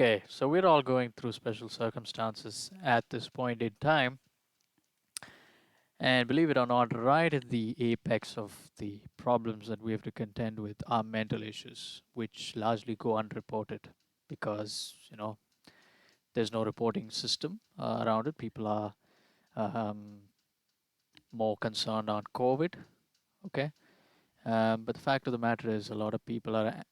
Okay, so we're all going through special circumstances at this point in time, and believe it or not, right at the apex of the problems that we have to contend with are mental issues, which largely go unreported because, there's no reporting system around it. People are um, more concerned on COVID, okay? But the fact of the matter is, a lot of people are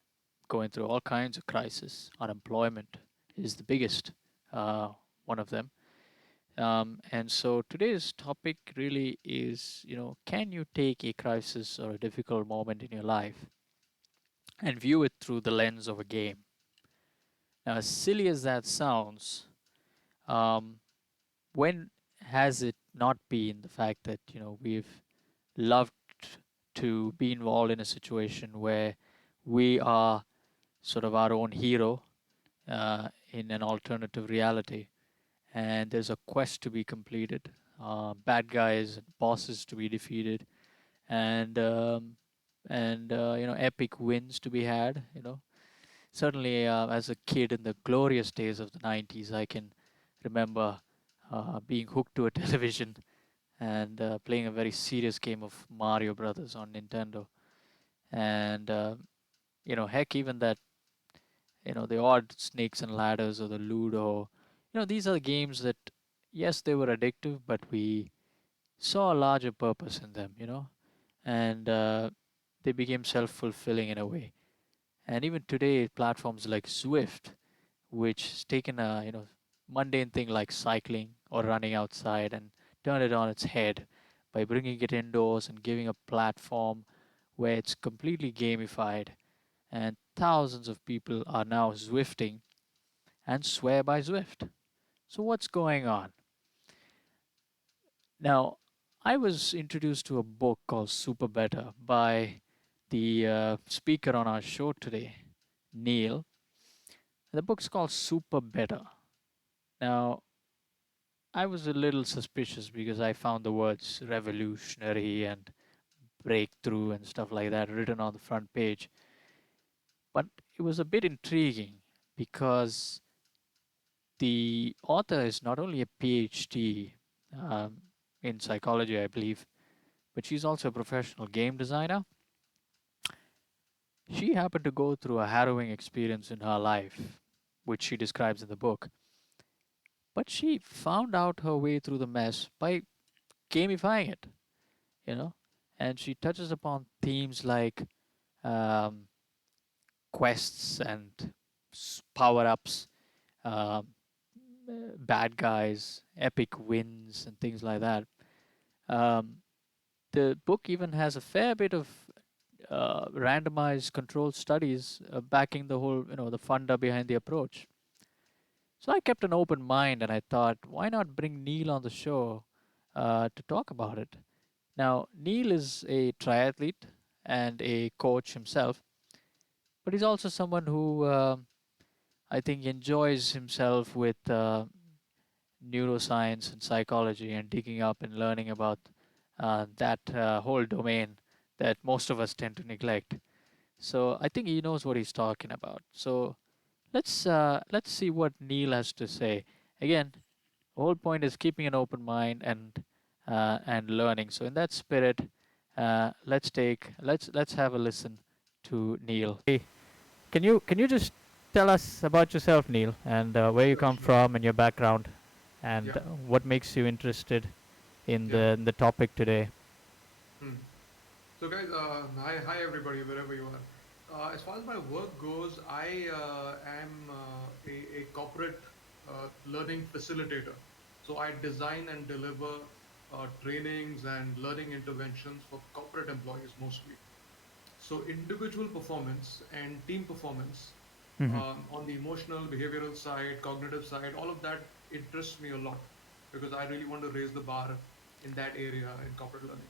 going through all kinds of crises. Unemployment is the biggest one of them. And so today's topic really is, can you take a crisis or a difficult moment in your life and view it through the lens of a game? Now, as silly as that sounds, um, when has it not been the fact that, we've loved to be involved in a situation where we are sort of our own hero in an alternative reality, and there's a quest to be completed, bad guys and bosses to be defeated, and epic wins to be had. Certainly, as a kid in the glorious days of the '90s, I can remember being hooked to a television and playing a very serious game of Mario Brothers on Nintendo, and heck, even that, the odd snakes and ladders or the Ludo. These are the games that, yes, they were addictive, but we saw a larger purpose in them, and they became self fulfilling in a way. And even today, platforms like Swift, which has taken a mundane thing like cycling or running outside and turned it on its head by bringing it indoors and giving a platform where it's completely gamified, and thousands of people are now Zwifting and swear by Zwift. So what's going on? Now, I was introduced to a book called Superbetter by the speaker on our show today, Neil. The book's called Superbetter. Now, I was a little suspicious because I found the words revolutionary and breakthrough and stuff like that written on the front page. But it was a bit intriguing because the author is not only a PhD um, in psychology, I believe, but she's also a professional game designer. She happened to go through a harrowing experience in her life, which she describes in the book. But she found out her way through the mess by gamifying it, you know. And she touches upon themes like um, quests and power ups, um, bad guys, epic wins, and things like that. Um, the book even has a fair bit of randomized controlled studies backing the whole, the funda behind the approach. So I kept an open mind and I thought, why not bring Neil on the show to talk about it? Now, Neil is a triathlete and a coach himself, but he's also someone who I think enjoys himself with neuroscience and psychology and digging up and learning about that whole domain that most of us tend to neglect. So I think he knows what he's talking about. So let's see what Neil has to say. Again, the whole point is keeping an open mind and learning. So in that spirit, let's have a listen to Neil. Hey, can you just tell us about yourself, Neil, and where you Sure, come sure. from and your background, and Yeah, what makes you interested in yeah. the topic today? Hmm. So, guys, hi everybody, wherever you are. As far as my work goes, I am a corporate learning facilitator. So, I design and deliver trainings and learning interventions for corporate employees mostly. So, individual performance and team performance Hmm. on the emotional, behavioral side, cognitive side, all of that interests me a lot because I really want to raise the bar in that area in corporate learning.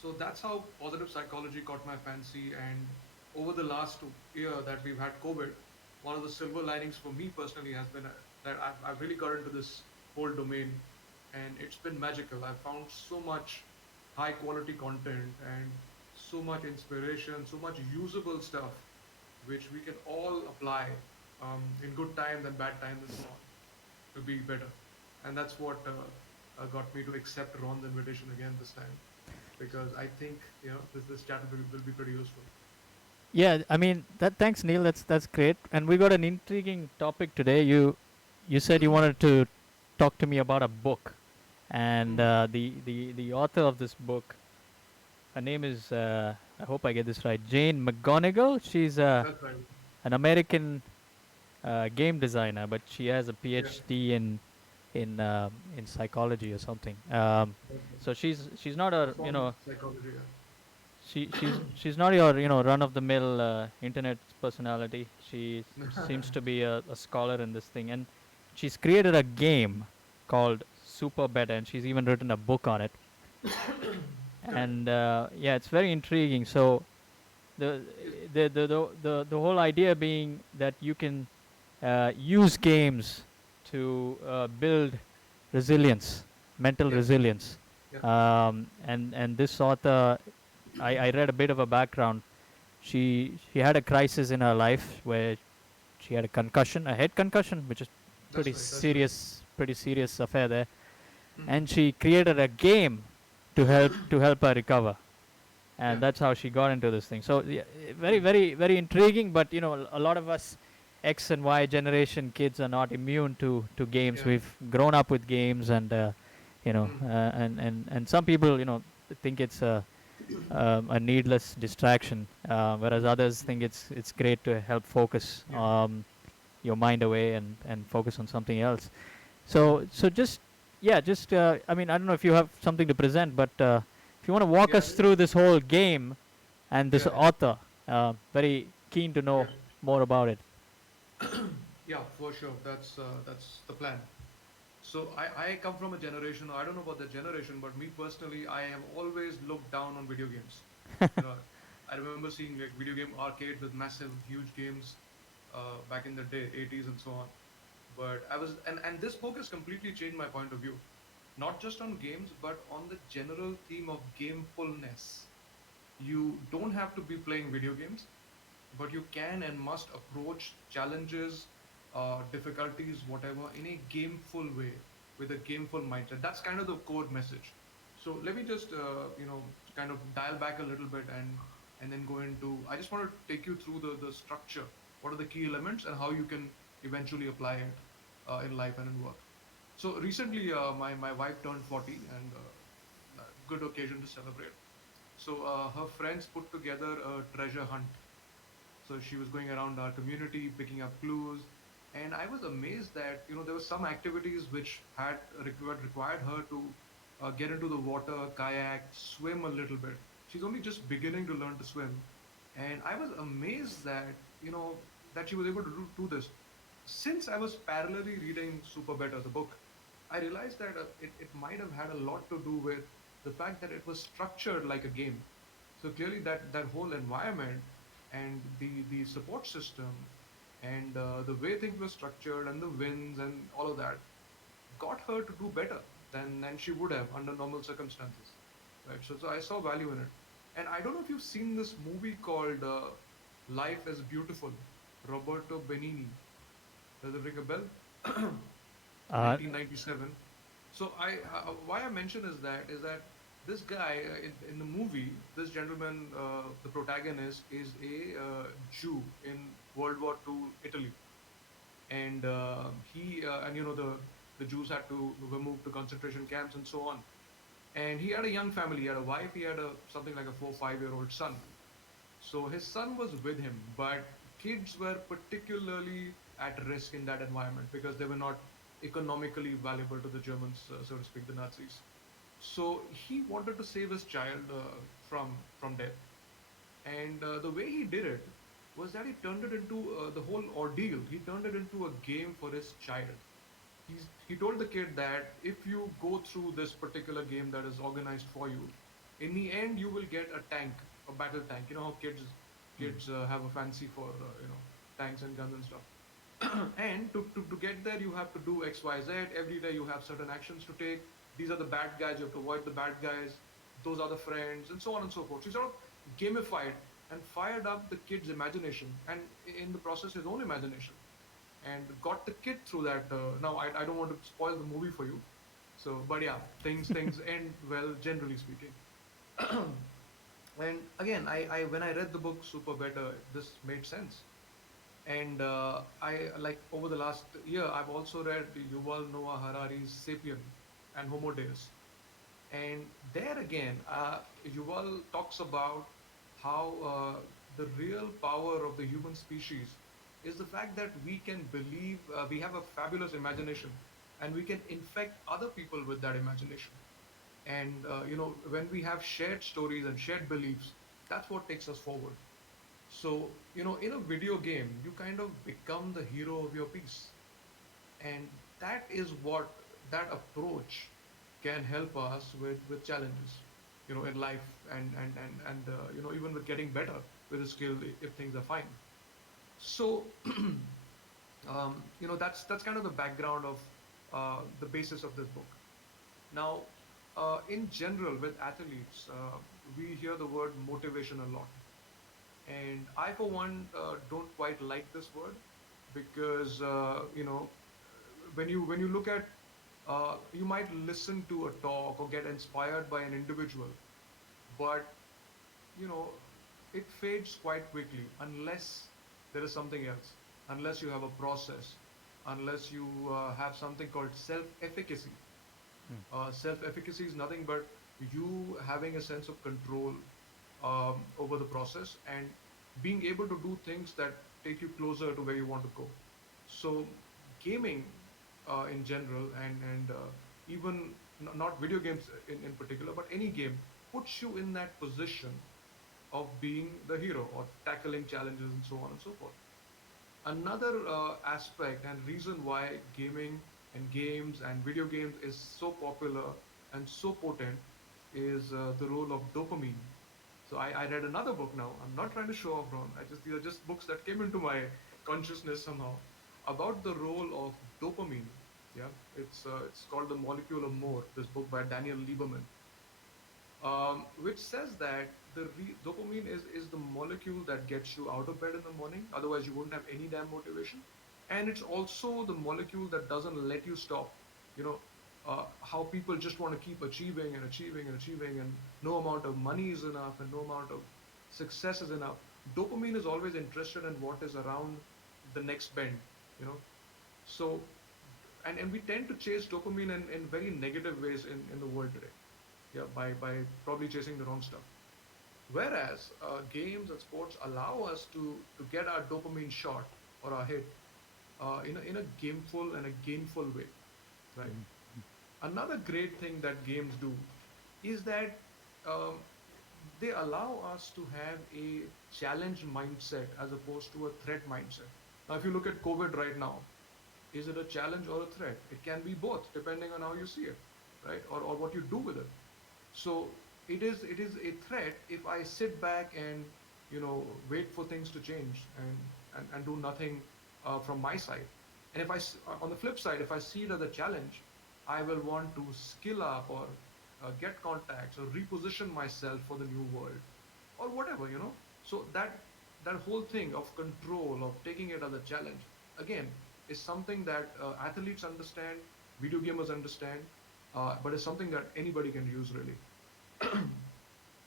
So that's how positive psychology caught my fancy. And over the last year that we've had COVID, one of the silver linings for me personally has been that I've really got into this whole domain, and it's been magical. I've found so much high quality content and so much inspiration, so much usable stuff which we can all apply. in good times and bad times and so on, to be better. And that's what got me to accept Ron's invitation again this time, because I think this chat will be pretty useful. Yeah, I mean that. Thanks, Neil. That's great. And we got an intriguing topic today. You said you wanted to talk to me about a book, and Hmm. the author of this book, her name is I hope I get this right, Jane McGonigal. She's That's right. an American game designer, but she has a Yeah, PhD in psychology or something. that's right. So she's not a Performance psychology. Yeah. she's not your run of the mill internet personality. She seems to be a scholar in this thing, and she's created a game called Superbetter, and she's even written a book on it. Correct. And yeah, it's very intriguing. So the the whole idea being that you can use games to build resilience, mental Yes. resilience. Yeah. And this author, I read a bit of a background. She had a crisis in her life where she had a concussion, a head concussion, which is That's right. That's right. pretty serious affair there. Hmm. And she created a game to help her recover, Yeah. and that's how she got into this thing. So yeah, very intriguing. But a lot of us X and Y generation kids are not immune to games. Yeah. We've grown up with games, and Hmm. and some people think it's a needless distraction, whereas others think it's great to help focus Yeah. your mind away and focus on something else. Hmm. So just yeah, just I mean, I don't know if you have something to present, but if you want to walk Yeah. us through this whole game and this Yeah. author, very keen to Yeah. know more about it. Yeah. For sure. That's the plan. So I come from a generation. I don't know about the generation, but me personally, I have always looked down on video games. You know, I remember seeing like video game arcades with massive, huge games back in the day, 80s and so on. But and this book has completely changed my point of view, not just on games, but on the general theme of gamefulness. You don't have to be playing video games, but you can and must approach challenges, difficulties, whatever, in a gameful way with a gameful mindset. That's kind of the core message. So let me just kind of dial back a little bit and then go into. I just want to take you through the structure. What are the key elements and how you can eventually apply it in life and in work. So recently, my wife turned 40, and good occasion to celebrate. So her friends put together a treasure hunt. So she was going around our community picking up clues, and I was amazed that there were some activities which had required her to get into the water, kayak, swim a little bit. She's only just beginning to learn to swim, and I was amazed that that she was able to do this. Since I was parallelly reading Super Better, the book, I realized that it might have had a lot to do with the fact that it was structured like a game. So clearly, that whole environment and the support system and the way things were structured and the wins and all of that got her to do better than she would have under normal circumstances, right? So I saw value in it, and I don't know if you've seen this movie called Life is Beautiful, Roberto Benigni. Does it ring a bell? Uh, 1997. So why I mention is that this guy in the movie, this gentleman, the protagonist, is a Jew in World War II Italy, and he and the Jews had to were moved to concentration camps and so on. And he had a young family. He had a wife. He had a something like a 4 5 year old son. So his son was with him, but kids were particularly at risk in that environment because they were not economically valuable to the Germans, so to speak, the Nazis. So he wanted to save his child from death, and the way he did it was that he turned it into the whole ordeal. He turned it into a game for his child. He told the kid that if you go through this particular game that is organized for you, in the end you will get a tank, a battle tank. You know how kids have a fancy for tanks and guns and stuff. And to get there you have to do XYZ. Every day you have certain actions to take. These are the bad guys, you have to avoid the bad guys. Those are the friends, and so on and so forth. So he sort of gamified and fired up the kid's imagination, and in the process his own imagination. and got the kid through that. Now I don't want to spoil the movie for you. So, but yeah, things end well, generally speaking. And again, I when I read the book Super Better, this made sense. And I like over the last year, I've also read Yuval Noah Harari's *Sapien* and *Homo Deus*. And there again, Yuval talks about how the real power of the human species is the fact that we can believe, we have a fabulous imagination, and we can infect other people with that imagination. And when we have shared stories and shared beliefs, that's what takes us forward. So, in a video game, you kind of become the hero of your piece. And that is what that approach can help us with challenges, in life, and even with getting better with a skill if things are fine. So, that's kind of the background of the basis of this book. Now, in general, with athletes, we hear the word motivation a lot. And I, for one, don't quite like this word because when you look at you might listen to a talk or get inspired by an individual, but you know it fades quite quickly unless there is something else, unless you have a process, unless you have something called self-efficacy. Mm. Self-efficacy is nothing but you having a sense of control over the process and being able to do things that take you closer to where you want to go. So, gaming in general, and even not video games in particular, but any game puts you in that position of being the hero or tackling challenges and so on and so forth. Another aspect and reason why gaming and games and video games is so popular and so potent is the role of dopamine. So I read another book now. I'm not trying to show off, Ron. These are just books that came into my consciousness somehow about the role of dopamine. Yeah, it's called The Molecule of More. This book by Daniel Lieberman, which says that dopamine is the molecule that gets you out of bed in the morning. Otherwise, you wouldn't have any damn motivation. And it's also the molecule that doesn't let you stop. You know, how people just want to keep achieving and achieving and achieving, and no amount of money is enough, and no amount of success is enough. Dopamine is always interested in what is around the next bend. You know, so and we tend to chase dopamine in very negative ways in the world today, yeah, by probably chasing the wrong stuff. Whereas games and sports allow us to get our dopamine shot or our hit in a gameful and a gainful way, right? Mm. Another great thing that games do is that um, they allow us to have a challenge mindset as opposed to a threat mindset. Now, if you look at COVID right now, is it a challenge or a threat? It can be both, depending on how you see it, right? Or what you do with it. So it is a threat if I sit back and wait for things to change and do nothing from my side. And if on the flip side, if I see it as a challenge, I will want to skill up or get contacts or reposition myself for the new world or whatever. So that whole thing of control, of taking it as a challenge, again, is something that athletes understand, video gamers understand, but it's something that anybody can use really.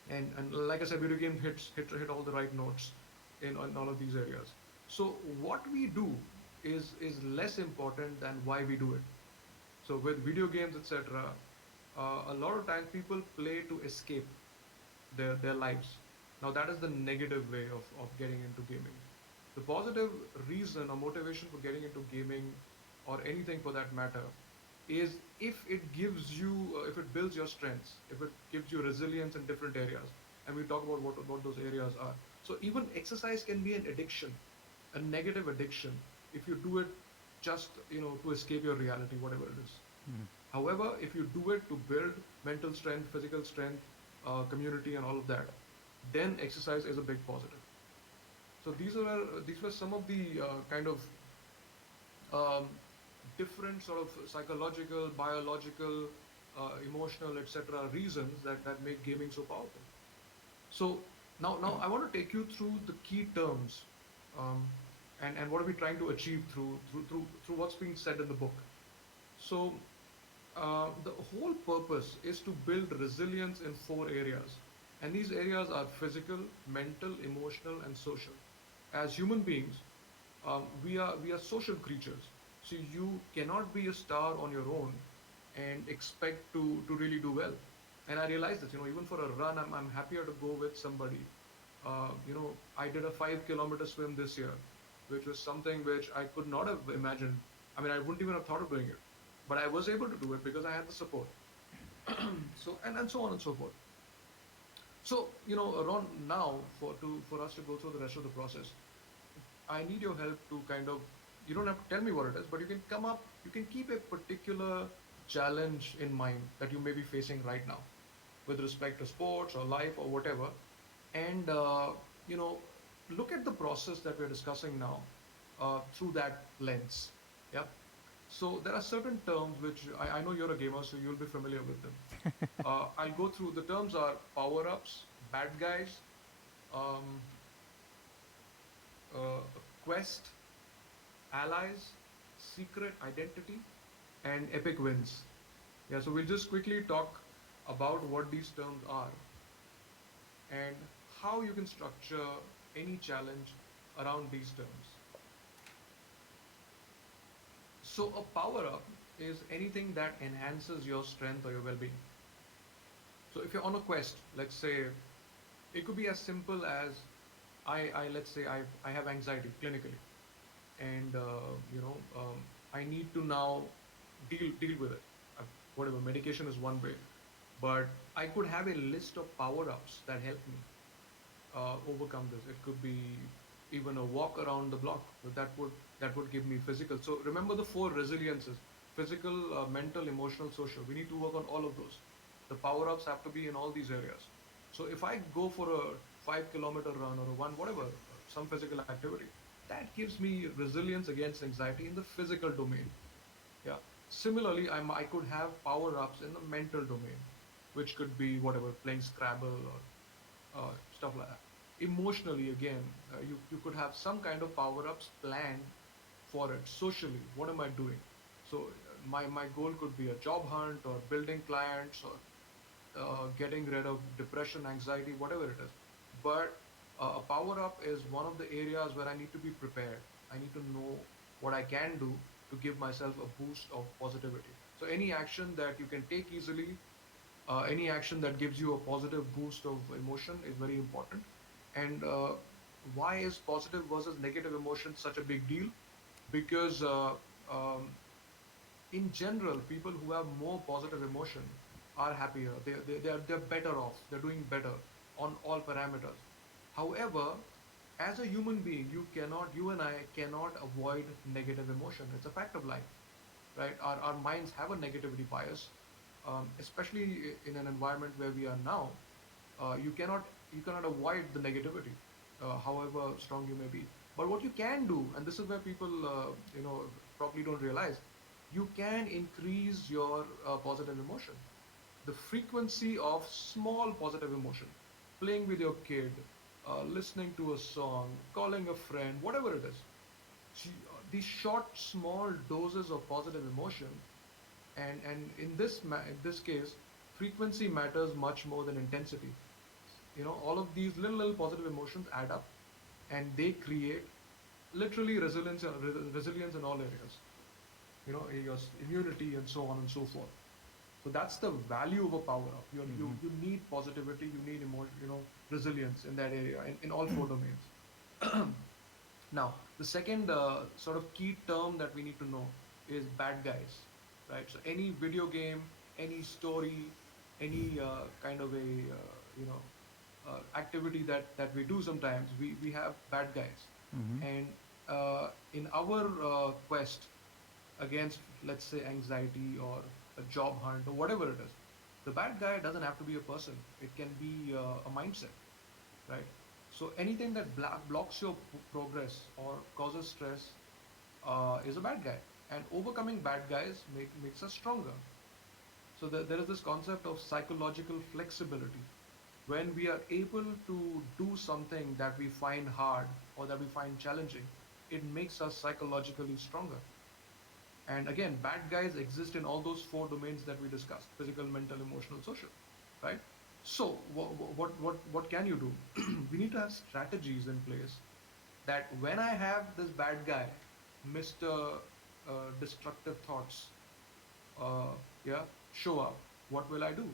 And like I said, video game hit all the right notes in all of these areas. So what we do is less important than why we do it. So with video games, etc., a lot of times people play to escape their lives. Now that is the negative way of getting into gaming. The positive reason or motivation for getting into gaming or anything for that matter is if it gives you, if it builds your strengths, if it gives you resilience in different areas. And we talk about what those areas are. So even exercise can be an addiction, a negative addiction, if you do it just to escape your reality, whatever it is. Mm. However, if you do it to build mental strength, physical strength, community, and all of that, then exercise is a big positive. So these were some of the kind of um, different sort of psychological, biological, emotional, etc. reasons that make gaming so powerful. So now I want to take you through the key terms. Um, and what are we trying to achieve through what's being said in the book. So the whole purpose is to build resilience in four areas, and these areas are physical, mental, emotional, and social. As human beings, we are social creatures. So you cannot be a star on your own and expect to really do well. And I realize this, even for a run, I'm happier to go with somebody. I did a 5 kilometer swim this year, which was something which I could not have imagined. I mean, I wouldn't even have thought of doing it, but I was able to do it because I had the support. So and so on and so forth. So Ron, now for us to go through the rest of the process, I need your help to kind of, you don't have to tell me what it is, but you can keep a particular challenge in mind that you may be facing right now with respect to sports or life or whatever. And, look at the process that we're discussing now through that lens. Yeah. So there are certain terms which I know you're a gamer, so you'll be familiar with them. I'll go through the terms are power ups, bad guys, um, quest, allies, secret identity, and epic wins. Yeah, so we'll just quickly talk about what these terms are and how you can structure any challenge around these terms. So, a power up is anything that enhances your strength or your well being. So, if you're on a quest, let's say it could be as simple as let's say I have anxiety clinically, and I need to now deal with it. Whatever medication is one way, but I could have a list of power ups that help me overcome this. It could be even a walk around the block, but that would give me physical. So remember the four resiliences: physical, mental, emotional, social. We need to work on all of those. The power ups have to be in all these areas. So if I go for a 5 kilometer run or a one whatever, some physical activity, that gives me resilience against anxiety in the physical domain. Yeah. Similarly, I could have power ups in the mental domain, which could be whatever, playing Scrabble or stuff like that. Emotionally, again, you could have some kind of power ups planned for it. Socially, what am I doing? So my goal could be a job hunt or building clients or getting rid of depression, anxiety, whatever it is. But a power up is one of the areas where I need to be prepared. I need to know what I can do to give myself a boost of positivity. So any action that you can take easily, any action that gives you a positive boost of emotion is very important. And why is positive versus negative emotion such a big deal? Because um, in general, people who have more positive emotion are happier. They're better off. They're doing better on all parameters. However, as a human being, you and I cannot avoid negative emotion. It's a fact of life, right? Our minds have a negativity bias, especially in an environment where we are now. You cannot avoid the negativity, however strong you may be. But what you can do, and this is where people probably don't realize, you can increase your positive emotion, the frequency of small positive emotion, playing with your kid, listening to a song, calling a friend, whatever it is. These short, small doses of positive emotion, and in this case, frequency matters much more than intensity. All of these little positive emotions add up, and they create literally resilience in all areas. Your immunity and so on and so forth. So that's the value of a power up. You need positivity, you need emotion, resilience in that area, in all four domains. Now, the second sort of key term that we need to know is bad guys, right? So any video game, any story, any kind of a activity that we do sometimes, we have bad guys, Mm-hmm. and in our quest against, let's say, anxiety or a job hunt or whatever it is, the bad guy doesn't have to be a person. It can be a mindset, right? So anything that blocks your progress or causes stress is a bad guy. And overcoming bad guys makes us stronger. So there is this concept of psychological flexibility. When we are able to do something that we find hard or that we find challenging, it makes us psychologically stronger. And again, bad guys exist in all those four domains that we discussed: physical, mental, emotional, social, right? So, what can you do? We need to have strategies in place that when I have this bad guy, Mr. Destructive thoughts, uh, yeah, show up, what will I do?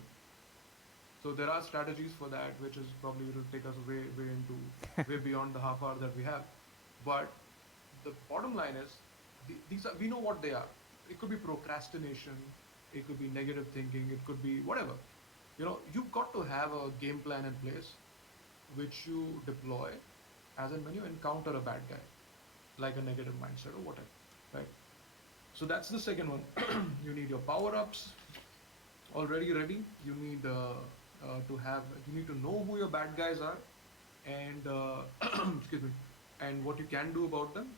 So there are strategies for that, which is probably will take us way into way beyond the half hour that we have. But the bottom line is, these are, we know what they are. It could be procrastination, it could be negative thinking, it could be whatever. You've got to have a game plan in place which you deploy as and when you encounter a bad guy, like a negative mindset or whatever, right? So that's the second one. You need your power ups already ready. You need to know who your bad guys are, and excuse me, and what you can do about them.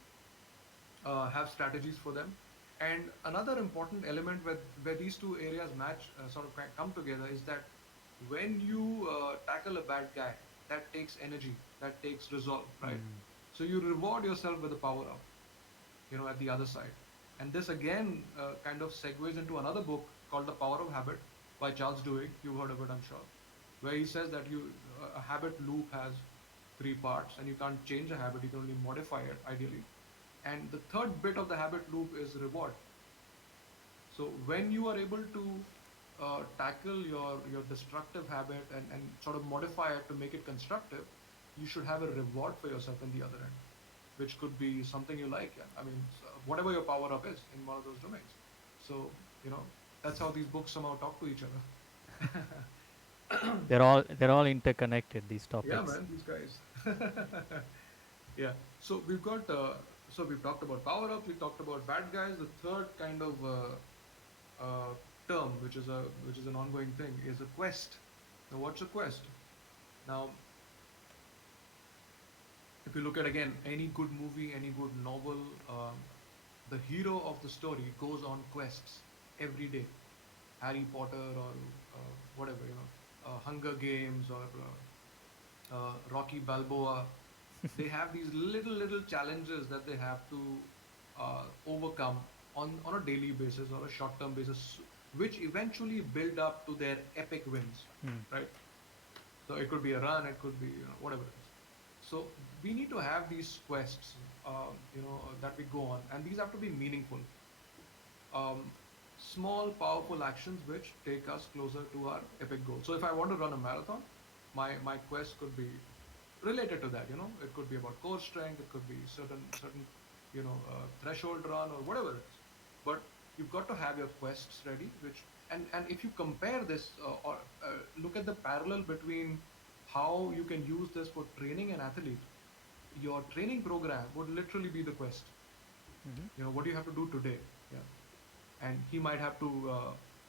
Have strategies for them. And another important element where these two areas match, sort of come together, is that when you tackle a bad guy, that takes energy, that takes resolve, right? Mm. So you reward yourself with a power up, at the other side. And this again kind of segues into another book called The Power of Habit by Charles Duhigg. You've heard of it, I'm sure, where he says that a habit loop has three parts, and you can't change a habit, you can only modify it ideally. And the third bit of the habit loop is reward. So when you are able to tackle your destructive habit and sort of modify it to make it constructive, you should have a reward for yourself in the other end, which could be something you like. I mean, whatever your power up is in one of those domains. So, you know, that's how these books somehow talk to each other. They're all interconnected, these Yeah, topics. man, these guys. Yeah. So we've talked about power ups, we talked about bad guys. The third kind of term, which is an ongoing thing, is a quest. Now, what's a quest? Now, if you look at again any good movie, any good novel, the hero of the story goes on quests every day. Harry Potter or whatever, Hunger Games or Rocky Balboa. They have these little challenges that they have to overcome on a daily basis or a short term basis, which eventually build up to their epic wins, Mm. right? So it could be a run, it could be whatever it is. So we need to have these quests, that we go on, and these have to be meaningful. Um, Small, powerful actions which take us closer to our epic goal. So if I want to run a marathon, my quest could be related to that. It could be about core strength, it could be certain threshold run or whatever it is. But you've got to have your quests ready. And if you compare this or look at the parallel between how you can use this for training an athlete, your training program would literally be the quest. Hmm. What do you have to do today? Yeah. And he might have to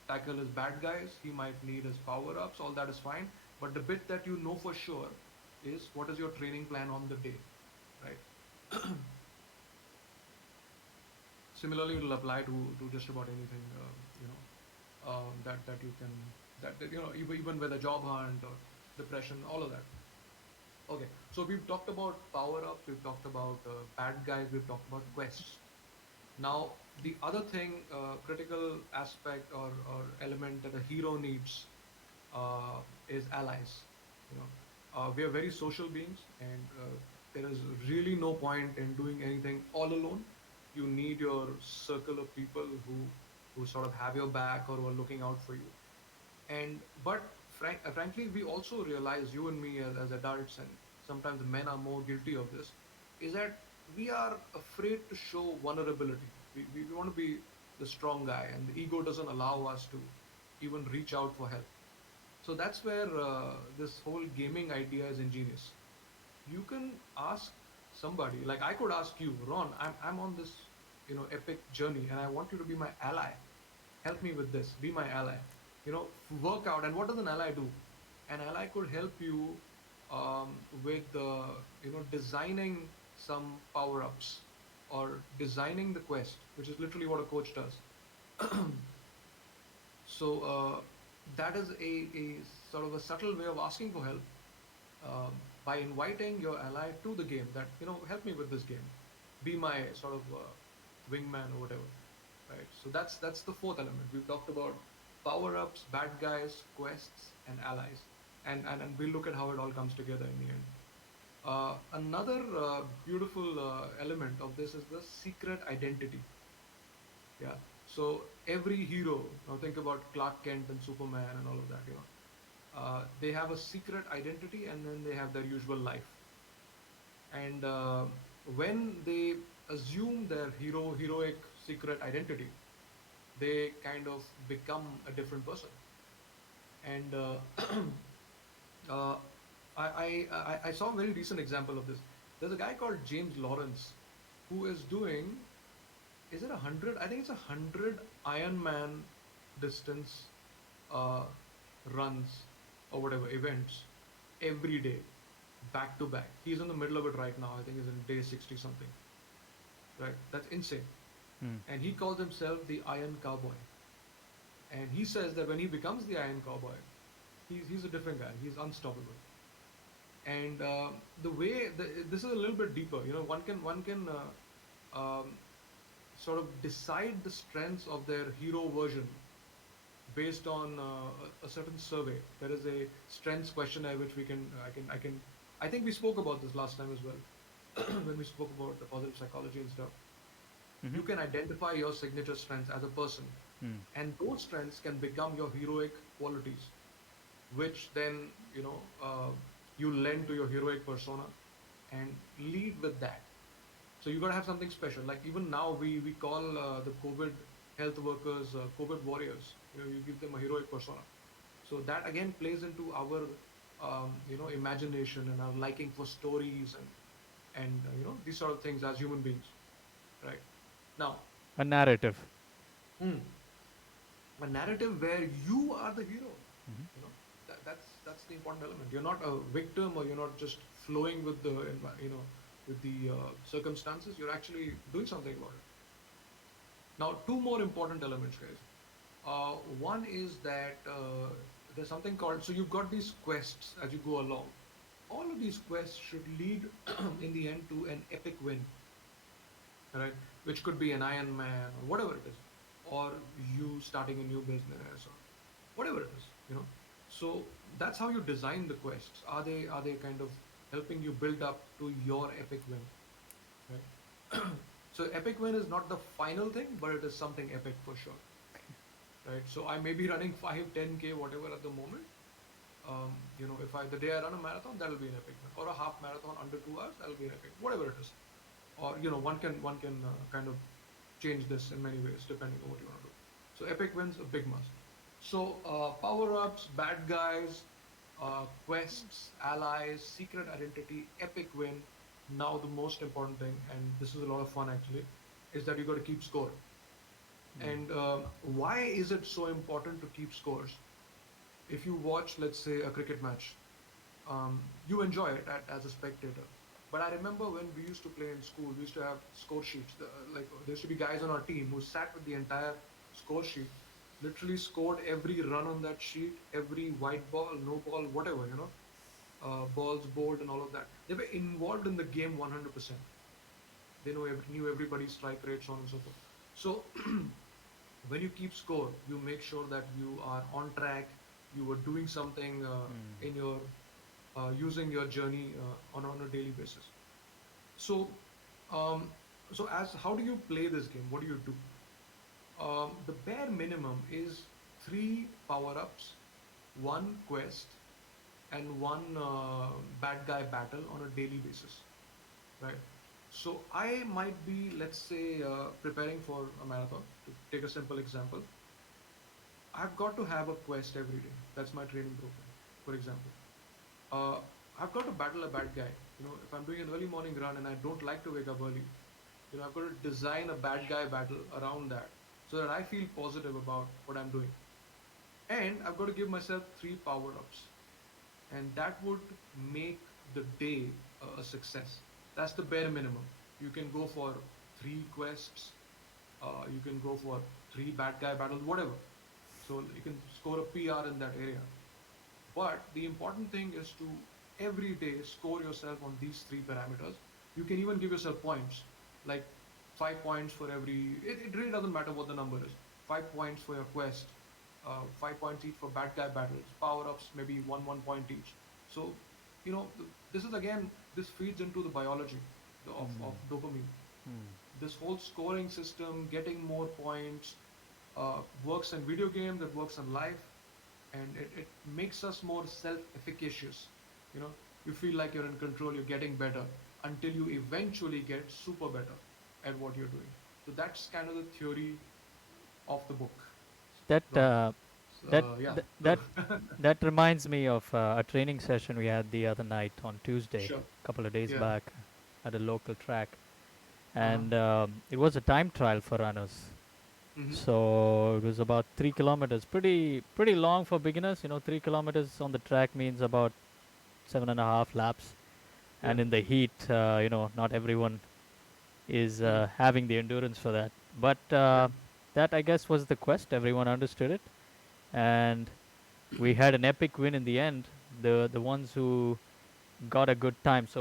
tackle his bad guys, he might need his power ups, all that is fine. But the bit that you know for sure is what is your training plan on the day, right? Similarly, it will apply to just about anything, that you can, that even with a job hunt or depression, all of that. Okay, so we've talked about power ups, we've talked about bad guys, we've talked about quests. Now, the other thing, critical aspect or element that a hero needs is allies. We are very social beings, and there is really no point in doing anything all alone. You need your circle of people who sort of have your back or who are looking out for you. And but frankly, we also realize, you and me as adults, and sometimes men are more guilty of this, is that we are afraid to show vulnerability. We want to be the strong guy, and the ego doesn't allow us to even reach out for help. So that's where this whole gaming idea is ingenious. You can ask somebody, like I could ask you, Ron, I'm on this epic journey, and I want you to be my ally. Help me with this, be my ally. Work out. And what does an ally do? An ally could help you with designing some power ups or designing the quest, which is literally what a coach does. So that is a sort of a subtle way of asking for help, by inviting your ally to the game, that help me with this game. be my sort of wingman or whatever, right? So that's the fourth element. We've talked about power ups, bad guys, quests, and allies, and we'll look at how it all comes together in the end. Another beautiful element of this is the secret identity. Yeah. So every hero, now think about Clark Kent and Superman and all of that, they have a secret identity and then they have their usual life. And when they assume their heroic secret identity, they kind of become a different person. And uh, I saw a very recent example of this. There's a guy called James Lawrence who is doing, is it 100? I think it's 100 Ironman distance uh, runs or whatever events every day, back to back. He's in the middle of it right now. I think he's in day 60 something. Right? That's insane. Hmm. And he calls himself the Iron Cowboy. And he says that when he becomes the Iron Cowboy, he's a different guy. He's unstoppable. And this is a little bit deeper. One can sort of decide the strengths of their hero version based on a certain survey. There is a strengths questionnaire which we can I think we spoke about this last time as well when we spoke about the positive psychology and stuff. Mm-hmm. You can identify your signature strengths as a person, Hmm. and those strengths can become your heroic qualities, which then you lend to your heroic persona and lead with that. So you got to have something special. Like even now, we call the COVID health workers COVID warriors. You give them a heroic persona. So that again plays into our imagination and our liking for stories and these sort of things as human beings, right? Now, A narrative. hmm, a narrative where you are the hero. Mm-hmm. That's the important element. You're not a victim, or you're not just flowing with the with the circumstances. You're actually doing something about it. Now, two more important elements, guys. One is that there's something called, so you've got these quests as you go along. All of these quests should lead in the end to an epic win, right? Which could be an Iron Man or whatever it is, or you starting a new business or whatever it is. So that's how you design the quests. Are they kind of helping you build up to your epic win, right? So epic win is not the final thing, but it is something epic for sure, right? So I may be running 5, 10K, whatever at the moment. If I the day I run a marathon, that'll be an epic win, or a half marathon under 2 hours, that'll be an epic, whatever it is. Or one can kind of change this in many ways depending on what you want to do. So epic wins a big must. So power ups, bad guys, quests, allies, secret identity, epic win. Now the most important thing, and this is a lot of fun actually, is that you got to keep score. And why is it so important to keep scores? If you watch, let's say, a cricket match, you enjoy it as a spectator. But I remember when we used to play in school, we used to have score sheets. Like there used to be guys on our team who sat with the entire score sheet, literally scored every run on that sheet, every white ball, no ball, whatever, balls bowled and all of that. They were involved in the game 100%. They knew everybody's strike rate, so on and so forth. So when you keep score, you make sure that you are on track. You are doing something in your using your journey on a daily basis. So, um, so as how do you play this game? What do you do? The bare minimum is three power ups, one quest, and one bad guy battle on a daily basis, right? So I might be, let's say, preparing for a marathon. To take a simple example, I've got to have a quest every day. That's my training program, for example. Uh, I've got to battle a bad guy. If I'm doing an early morning run and I don't like to wake up early, I've got to design a bad guy battle around that so that I feel positive about what I'm doing. And I've got to give myself three power ups, and that would make the day a success. That's the bare minimum. You can go for three quests, you can go for three bad guy battles, whatever. So you can score a PR in that area. But the important thing is to every day score yourself on these three parameters. You can even give yourself points. like 5 points for every. It really doesn't matter what the number is. 5 points for your quest, 5 points each for bad guy battles, power ups maybe 1 point each. So, this is again, this feeds into the biology of dopamine. This whole scoring system, getting more points, works in video games, it works in life, and it makes us more self-efficacious. You know, you feel like you're in control, you're getting better until you eventually get super better at what you're doing. So that's kind of the theory of the book, That Ron. that Yeah. th- So that that reminds me of a training session we had the other night on Tuesday, sure. a couple of days Yeah. back, at a local track, Uh-huh. and it was a time trial for runners. Mm-hmm. So it was about 3 kilometers, pretty long for beginners. 3 kilometers on the track means about 7.5 laps, Yeah. and in the heat, not everyone is Mm. having the endurance for that. But Yeah. that, I guess, was the quest. Everyone understood it, and we had an epic win in the end. The ones who got a good time. So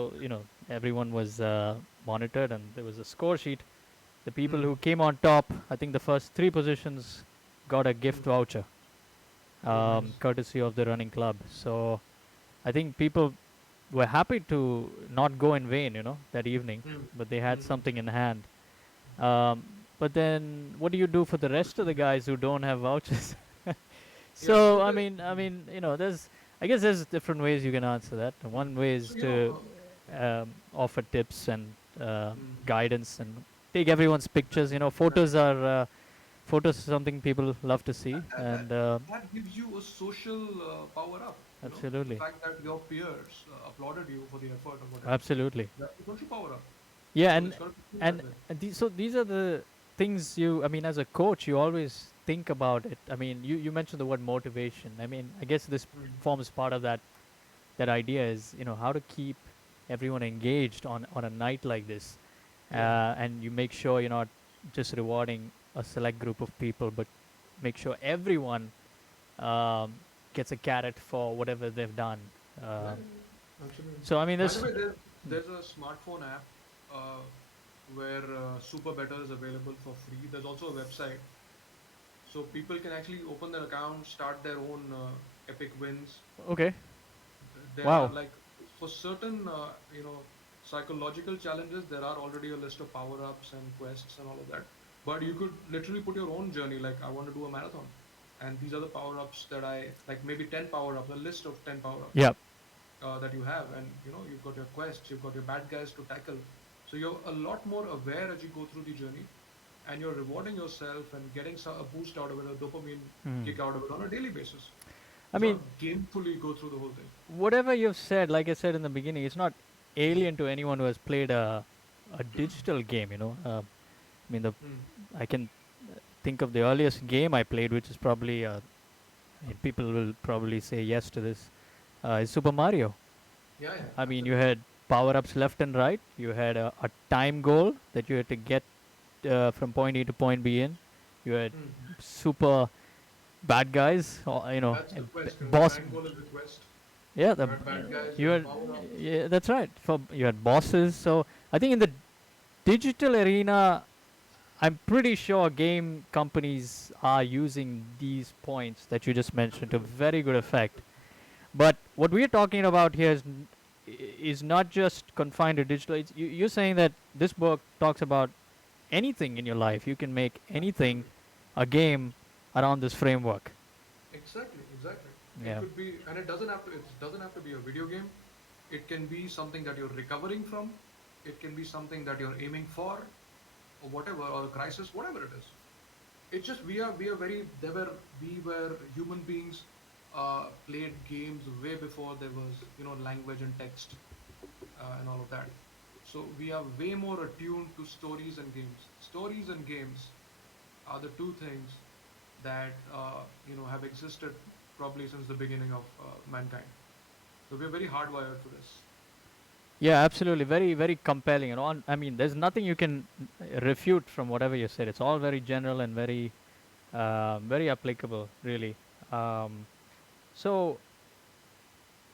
everyone was monitored, and there was a score sheet. The people Mm. who came on top, I think the first three positions, got a Mm. gift voucher, Oh, nice. courtesy of the running club. So I think people were happy to not go in vain, that evening, Mm. but they had Mm. something in hand. Um, but then, what do you do for the rest of the guys who don't have vouchers? Yeah. So So I the mean, I mean, there's, I guess there's different ways you can answer that. One way is so to offer tips and mm. guidance and take everyone's pictures. Exactly. Photos is something people love to see, that, that and that gives you a social power up. The absolutely, fact that your peers applauded you for the effort or whatever. absolutely. That's a social power up. Yeah, So it's got to be seen that and way. so these are the things you. I mean, as a coach, you always think about it. I mean, you mentioned the word motivation. I mean, I guess this Mm. forms part of that idea is how to keep everyone engaged on a night like this, Yeah. and you make sure you're not just rewarding a select group of people, but make sure everyone um, gets a carrot for whatever they've done. Yeah, Um, yeah, yeah. Absolutely. so I mean, By the this. way, there's a smartphone app uh, where Superbetter is available for free. There's also a website, so people can actually open their account, start their own epic wins. Okay. There are Wow. like for certain psychological challenges, there are already a list of power ups and quests and all of that. But you could literally put your own journey, like I want to do a marathon, and these are the power ups that I like, maybe 10 power ups, a list of 10 power ups Yeah. that you have, and you've got your quests, you've got your bad guys to tackle. So you're a lot more aware as you go through the journey, and you're rewarding yourself and getting a boost out of it, a dopamine Hmm. kick out of it on a daily basis. I You sort mean, of gamefully go through the whole thing. whatever you've said, like I said in the beginning, it's not alien to anyone who has played a digital game. I mean, Mm. I can think of the earliest game I played, which is probably people will probably say yes to this. Is Super Mario. Yeah, yeah, I mean, you absolutely. had power ups left and right. You had a time goal that you had to get from point A to point B in. You had Mm. super bad guys, or, That's the quest. The boss. time goal is the quest. Yeah, You had bad guys, you you had the had power ups. yeah, that's right. For you had bosses. So I think in the digital arena, I'm pretty sure game companies are using these points that you just mentioned to Absolutely. very good effect. Absolutely. But what we're talking about here is not just confined to digital. You're saying that this book talks about anything in your life. You can make anything Absolutely. a game around this framework. Exactly. Exactly. It Yeah. could be, and it doesn't have to be a video game. It can be something that you're recovering from. It can be something that you're aiming for, or whatever, or a crisis, whatever it is. It's just we are very there were we were human beings played games way before there was language and text and all of that. So we are way more attuned to stories and games. Stories and games are the two things that have existed probably since the beginning of mankind. So we're very hardwired for this. Yeah, absolutely. Very, very compelling. I mean, there's nothing you can refute from whatever you said. It's all very general and very applicable, really. Um, so,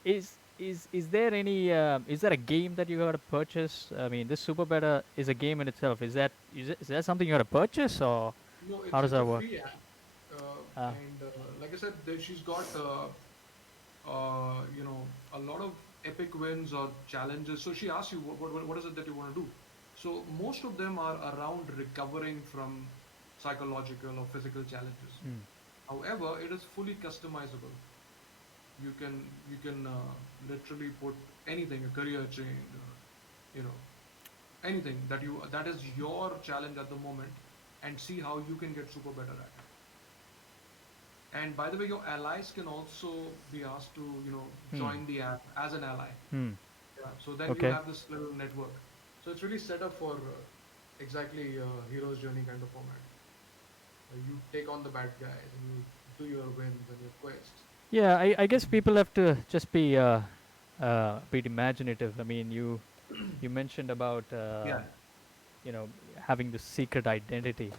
is is there any is there a game that you got to purchase? I mean, this Super Better is a game in itself. Is that something you got to purchase, or No, how does it's a that work? free app, Ah, and like I said, she's got you know, a lot of epic wins or challenges. So she asks you what is it that you want to do. So most of them are around recovering from psychological or physical challenges. mm, However, it is fully customizable. You can literally put anything, a career change, you know, anything that is your challenge at the moment, and see how you can get super better at it. And by the way, your allies can also be asked to, hmm, join the app as an ally. hmm. Yeah. So then you Okay. have this little network. So it's really set up for exactly hero's journey kind of format. You take on the bad guys and you do your wins and your quests. Yeah, I guess people have to just be bit imaginative. I mean, you mentioned about Yeah. you know having the secret identity.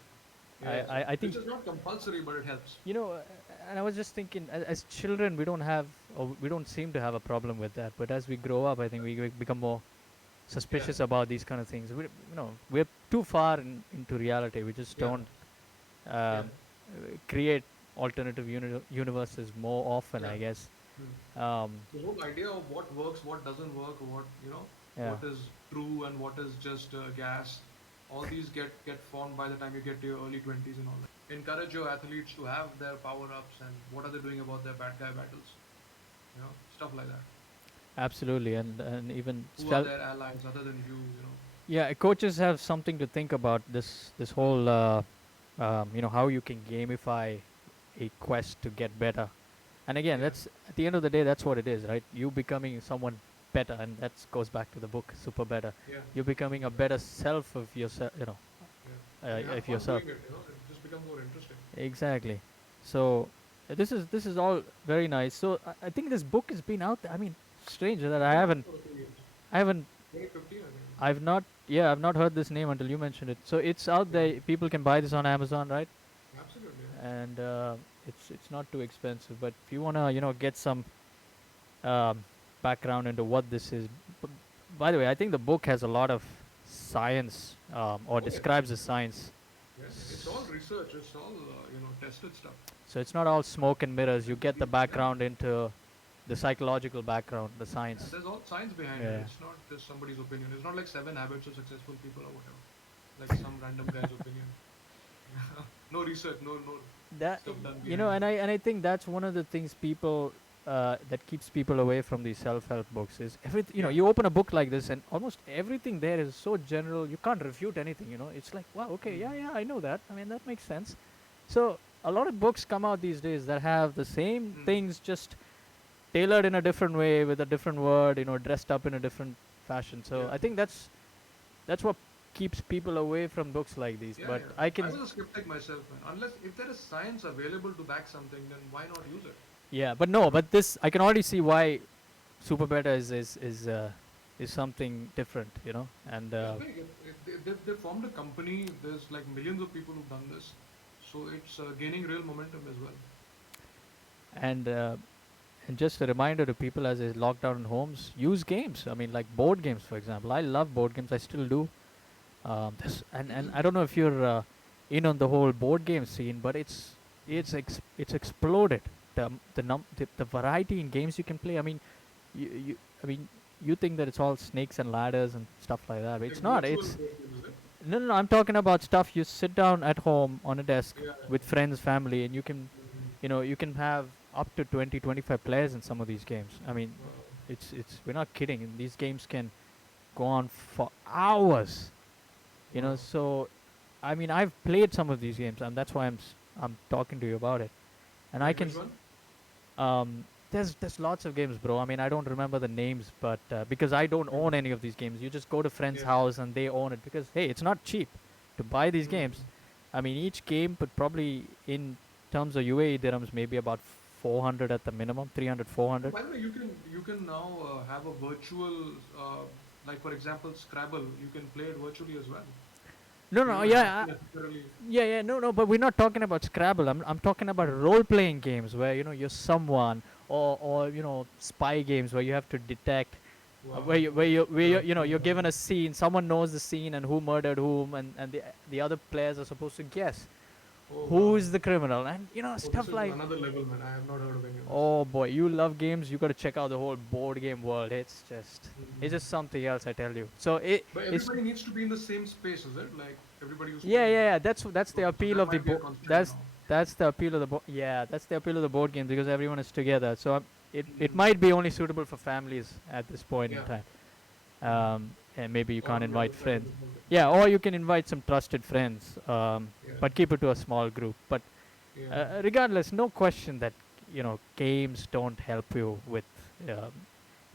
Yes, yes. I think Which is not compulsory, but it helps. you know, and I was just thinking, as children, we don't have, or we don't seem to have a problem with that. But as we grow up, I think we become more Yeah. suspicious about these kind of things. We're too far into reality. We just Yeah. don't Yeah. um, create alternative universes more often, Yeah. I guess. Hmm. Um, The whole idea of what works, what doesn't work, yeah, what is true and what is just gas. All these get formed by the time you get to your early 20s and all that. Encourage your athletes to have their power ups and what are they doing about their bad guy battles, stuff like that. absolutely, and even Who are their allies other than you? yeah, coaches have something to think about this whole how you can gamify a quest to get better. And again, Yeah, that's at the end of the day, that's what it is, right? You becoming someone better, and that goes back to the book, Super Better. yeah, You're becoming a super. better self of yourself, Yeah, and you have of fun yourself. doing it. It just becomes more interesting. Exactly. So this is all very nice. So I think this book has been out there. I mean, strange that It's I been out haven't, for a few years. I haven't, 2015, I think. I've not, yeah, I've not heard this name until you mentioned it. So it's out Yeah, there. People can buy this on Amazon, right? absolutely. Yeah. And it's not too expensive. But if you wanna, get some background into what this is. B- by the way, I think the book has a lot of science, or Oh yes. describes the science. Yeah, it's all research. It's all tested stuff. So it's not all smoke and mirrors. You get the Yeah, background into the psychological background, the yeah. science. There's all science behind it. Yeah. It's not just somebody's opinion. It's not like Seven Habits of Successful People or whatever. Like some random guy's opinion. No research. No That stuff done behind it. and I think that's one of the things people that keeps people away from these self-help books is everything. Yeah. You open a book like this and almost everything there is so general. You can't refute anything. It's like, wow, okay, Mm. yeah, I know that. I mean, that makes sense. So a lot of books come out these days that have the same Mm. things, just tailored in a different way with a different word, dressed up in a different fashion. So Yeah. I think that's what keeps people away from books like these. Yeah, But yeah. I I can, was a skeptic myself, man. Unless if there is science available to back something, then why not use it? yeah, but no, but this I can already see why Super Beta is something different, and It's big. They formed a company. There's like millions of people who've done this, so it's gaining real momentum as well. and uh, and just a reminder to people as is locked down in homes, use games. I mean, like board games, for example. I love board games. I still do. And I don't know if you're in on the whole board game scene, but it's exploded. The variety in games you can play. I mean, you I mean you think that it's all snakes and ladders and stuff like that, but Like it's not. virtual It's board games, is it? no, no, no. I'm talking about stuff you sit down at home on a desk Yeah. with friends, family, and you can Mhm. you can have up to 20, 25 players in some of these games. I mean, Wow. it's we're not kidding. And these games can go on for hours. Wow. So I mean, I've played some of these games, and that's why I'm talking to you about it. And I Like can which one? there's lots of games, bro. I mean, I don't remember the names, but because I don't Mm. own any of these games, you just go to friend's Yeah. house and they own it because hey, it's not cheap to buy these Mm. games. I mean, each game would probably in terms of UAE dirhams maybe about 400 at the minimum, 300, Oh, 400. by the way, you can now have a virtual, like for example, Scrabble. You can play it virtually as well. No, You no, don't have yeah, to necessarily. yeah, no, no, but we're not talking about Scrabble. I'm talking about role-playing games where you're someone, or spy games where you have to detect Wow. Okay. you're given a scene, someone knows the scene and who murdered whom, and the other players are supposed to guess Oh who wow. is the criminal, and Oh, this stuff is like. another level, man. I have not heard of any of this. Oh boy, you love games, you got to check out the whole board game world. It's just Mhm. something else, I tell you. So But it's everybody needs to be in the same space, is it? Like everybody who's yeah, playing. yeah, yeah. That's the Okay, so appeal that of the might be a board. constraint That's now. that's the appeal of the board. Yeah, that's the appeal of the board games because everyone is together. So it Mm. might be only suitable for families at this point in Yeah. time. Mm. And maybe you Or can't on the other invite side of friends. the building. Yeah, or you can invite some trusted friends. Yeah. But keep it to a small group. But Yeah. regardless, no question that games don't help you um,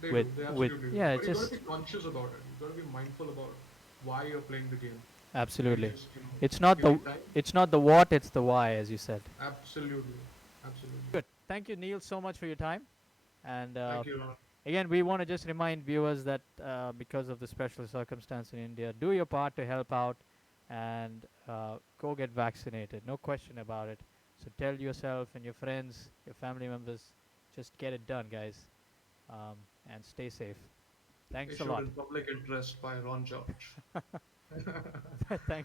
They with do. They with absolutely do. yeah, But you got to just be conscious about it. You got to be mindful about why you're playing the game. Maybe absolutely. just It's not the killing time. it's not the what, it's the why, as you said. Absolutely. Absolutely. Good. Thank you, Neil, so much for your time. And Thank you, Ron. again, we want to just remind viewers that because of the special circumstance in India, do your part to help out and go get vaccinated. No question about it. So tell yourself and your friends, your family members, just get it done, guys, um, and stay safe. Thanks a Issued lot. in public interest by Ron George. Thank